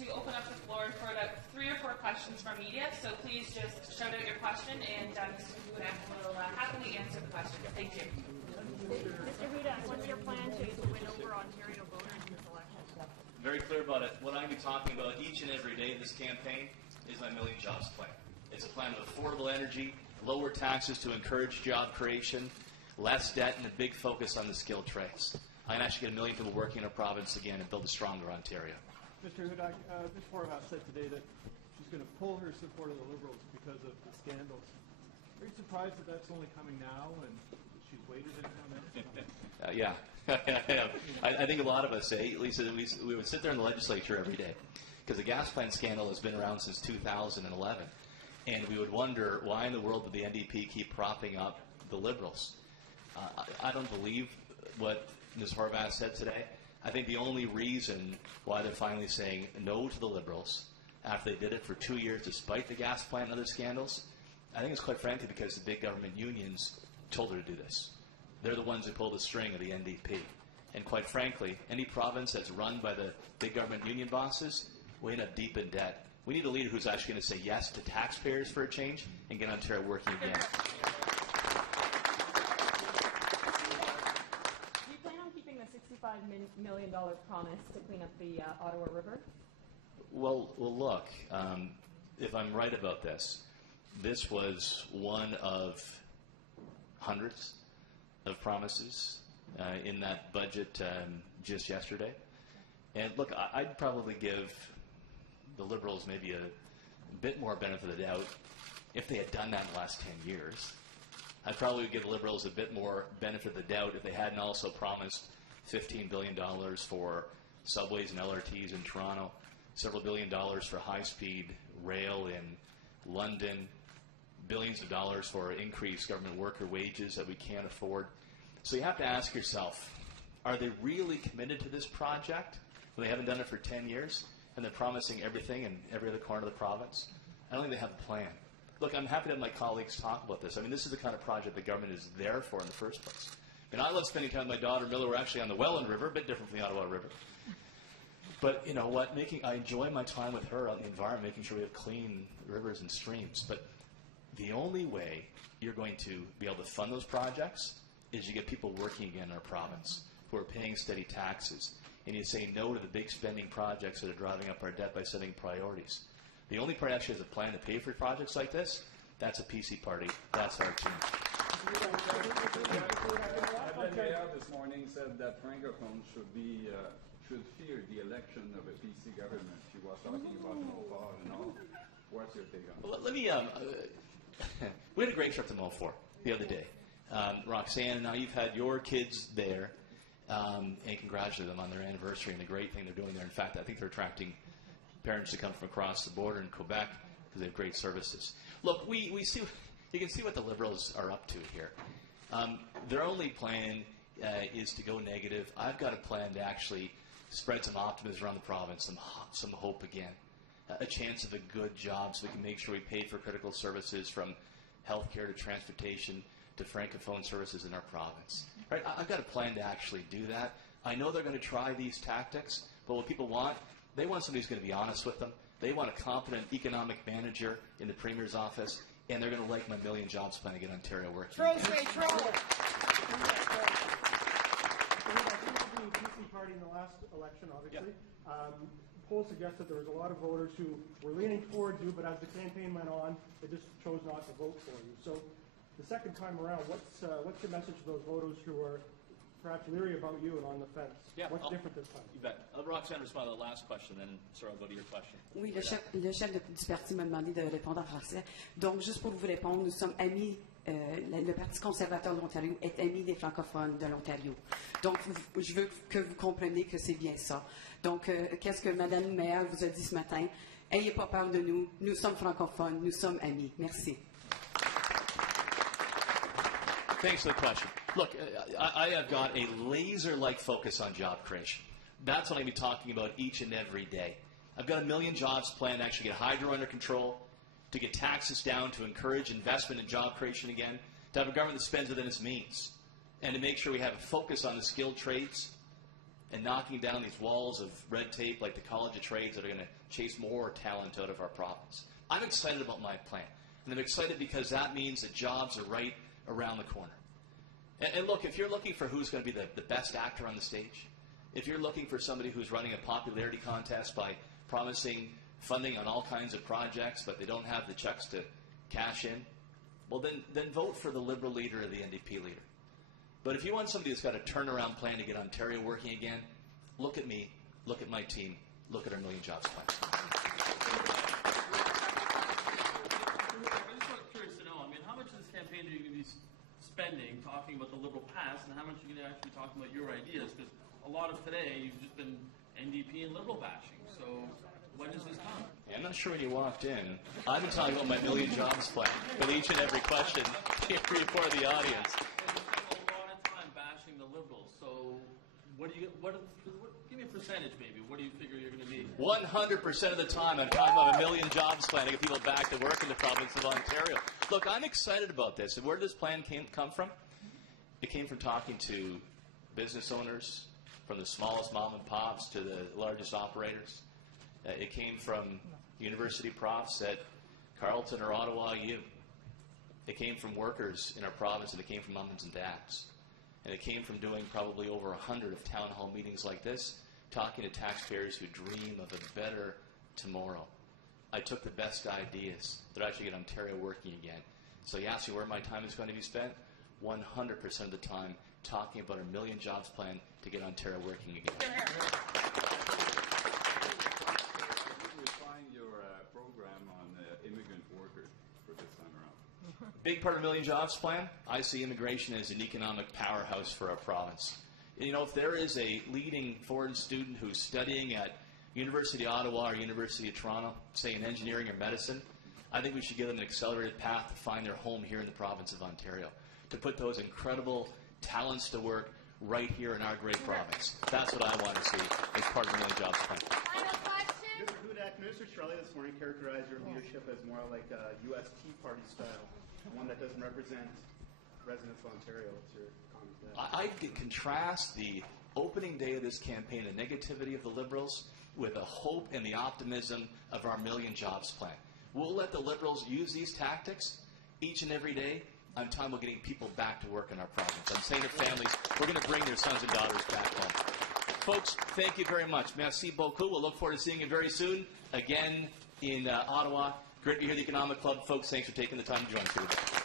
to open up the floor for about 3 or 4 questions from media, so please just shout out your question, and Mr. Hudak will happily answer the question. Thank you. Mr. Hudak, what's your plan to win over Ontario voters in this election? Very clear about it. What I'm going to be talking about each and every day of this campaign is my Million Jobs plan. It's a plan of affordable energy, lower taxes to encourage job creation, less debt, and a big focus on the skilled trades. I can actually get 1 million people working in our province again and build a stronger Ontario. Mr. Hudak, Ms. Horvath said today that she's going to pull her support of the Liberals because of the scandals. Are you surprised that that's only coming now and she's waited until now? Yeah. I think a lot of us say, Lisa, we would sit there in the legislature every day because the gas plant scandal has been around since 2011. And we would wonder why in the world would the NDP keep propping up the Liberals? I don't believe what Ms. Horvath said today. I think the only reason why they're finally saying no to the Liberals after they did it for 2 years despite the gas plant and other scandals, I think it's quite frankly because the big government unions told her to do this. They're the ones who pulled the string of the NDP. And quite frankly, any province that's run by the big government union bosses will end up deep in debt. We need a leader who's actually going to say yes to taxpayers for a change and get Ontario working again. Do you plan on keeping the $65 million promise to clean up the Ottawa River? Well, look, if I'm right about this, this was one of hundreds of promises in that budget just yesterday. And look, I'd probably give the Liberals maybe a bit more benefit of the doubt if they had done that in the last 10 years. I'd probably give the Liberals a bit more benefit of the doubt if they hadn't also promised $15 billion for subways and LRTs in Toronto, several $1 billion for high-speed rail in London, billions of dollars for increased government worker wages that we can't afford. So you have to ask yourself, are they really committed to this project when they haven't done it for 10 years and they're promising everything in every other corner of the province? I don't think they have a plan. Look, I'm happy to have my colleagues talk about this. I mean, this is the kind of project the government is there for in the first place. I mean, I love spending time with my daughter, Miller. We're actually on the Welland River, a bit different from the Ottawa River. But you know what? I enjoy my time with her on the environment, making sure we have clean rivers and streams. But the only way you're going to be able to fund those projects is you get people working again in our province who are paying steady taxes. And you say no to the big spending projects that are driving up our debt by setting priorities. The only party actually has a plan to pay for projects like this, that's a PC party. That's our team. The mayor this morning said that Francophones should fear the election of a PC government. She was talking about Montfort and all. What's your take on that? Well, let me. We had a great trip to Montfort the other day. Roxanne, now you've had your kids there, and congratulate them on their anniversary and the great thing they're doing there. In fact, I think they're attracting parents to come from across the border in Quebec because they have great services. Look, we see. You can see what the Liberals are up to here. Their only plan is to go negative. I've got a plan to actually spread some optimism around the province, some hope again, a chance of a good job so we can make sure we pay for critical services from healthcare to transportation to Francophone services in our province. Right? I've got a plan to actually do that. I know they're going to try these tactics, but what people want, they want somebody who's going to be honest with them. They want a competent economic manager in the Premier's office, and they're going to like my Million Jobs plan to get Ontario working. Troll, say troll! The PC party in the last election, obviously. Yep. Polls suggested there was a lot of voters who were leaning towards you, but as the campaign went on, they just chose not to vote for you. So the second time around, what's your message to those voters who are perhaps leery about you and on the fence? Yeah, what's different this time? You bet. Roxanne, respond to the last question, then I'll go to your question. Oui, le chef du parti m'a demandé de répondre en français. Donc, juste pour vous répondre, nous sommes amis, le Parti conservateur de l'Ontario est ami des francophones de l'Ontario. Donc, je veux que vous compreniez que c'est bien ça. Donc, qu'est-ce que Mme le maire vous a dit ce matin? Ayez pas peur de nous, nous sommes francophones, nous sommes amis. Merci. Thanks for the question. Look, I have got a laser-like focus on job creation. That's what I'm going to be talking about each and every day. I've got a Million Jobs plan to actually get hydro under control, to get taxes down, to encourage investment in job creation again, to have a government that spends within its means, and to make sure we have a focus on the skilled trades and knocking down these walls of red tape like the College of Trades that are going to chase more talent out of our province. I'm excited about my plan. And I'm excited because that means that jobs are right around the corner. And look, if you're looking for who's going to be the best actor on the stage, if you're looking for somebody who's running a popularity contest by promising funding on all kinds of projects, but they don't have the checks to cash in, well, then vote for the Liberal leader or the NDP leader. But if you want somebody that's got a turnaround plan to get Ontario working again, look at me, look at my team, look at our Million Jobs plan. I'm just sort of curious to know, I mean, how much of this campaign are you going to be spending talking about the Liberal past, and how much are you going to actually talking about your ideas? Because a lot of today, you've just been NDP and Liberal bashing. So when does this come? Yeah, I'm not sure when you walked in. I've been talking about my Million Jobs plan with each and every question here before the audience. You spend a lot of time bashing the Liberals. So give me a percentage maybe. What do you figure you're going to be? 100% of the time I'm talking about a Million Jobs plan to get people back to work in the province of Ontario. Look, I'm excited about this. And where did this plan come from? It came from talking to business owners, from the smallest mom and pops to the largest operators. It came from university profs at Carleton or Ottawa U. It came from workers in our province, and it came from mums and dads. And it came from doing probably over 100 of town hall meetings like this, talking to taxpayers who dream of a better tomorrow. I took the best ideas that actually get Ontario working again. So you ask me where my time is going to be spent? 100% of the time talking about our Million Jobs plan to get Ontario working again. Refine your program on immigrant workers for this time around. Big part of the Million Jobs plan, I see immigration as an economic powerhouse for our province. And, you know, if there is a leading foreign student who's studying at University of Ottawa or University of Toronto, say in engineering or medicine, I think we should give them an accelerated path to find their home here in the province of Ontario, to put those incredible talents to work right here in our great province. That's what I want to see as part of the Million Jobs plan. Final question? Mr. Hudak, Minister Shirley this morning characterized your leadership as more like a U.S. Tea Party style, one that doesn't represent residents of Ontario. What's your comment to that? I could contrast the opening day of this campaign, the negativity of the Liberals, with the hope and the optimism of our Million Jobs plan. We'll let the Liberals use these tactics each and every day. I'm talking about getting people back to work in our province. I'm saying to families, we're going to bring their sons and daughters back home. Folks, thank you very much. Merci beaucoup. We'll look forward to seeing you very soon, again in Ottawa. Great to hear the Economic Club. Folks, thanks for taking the time to join us today.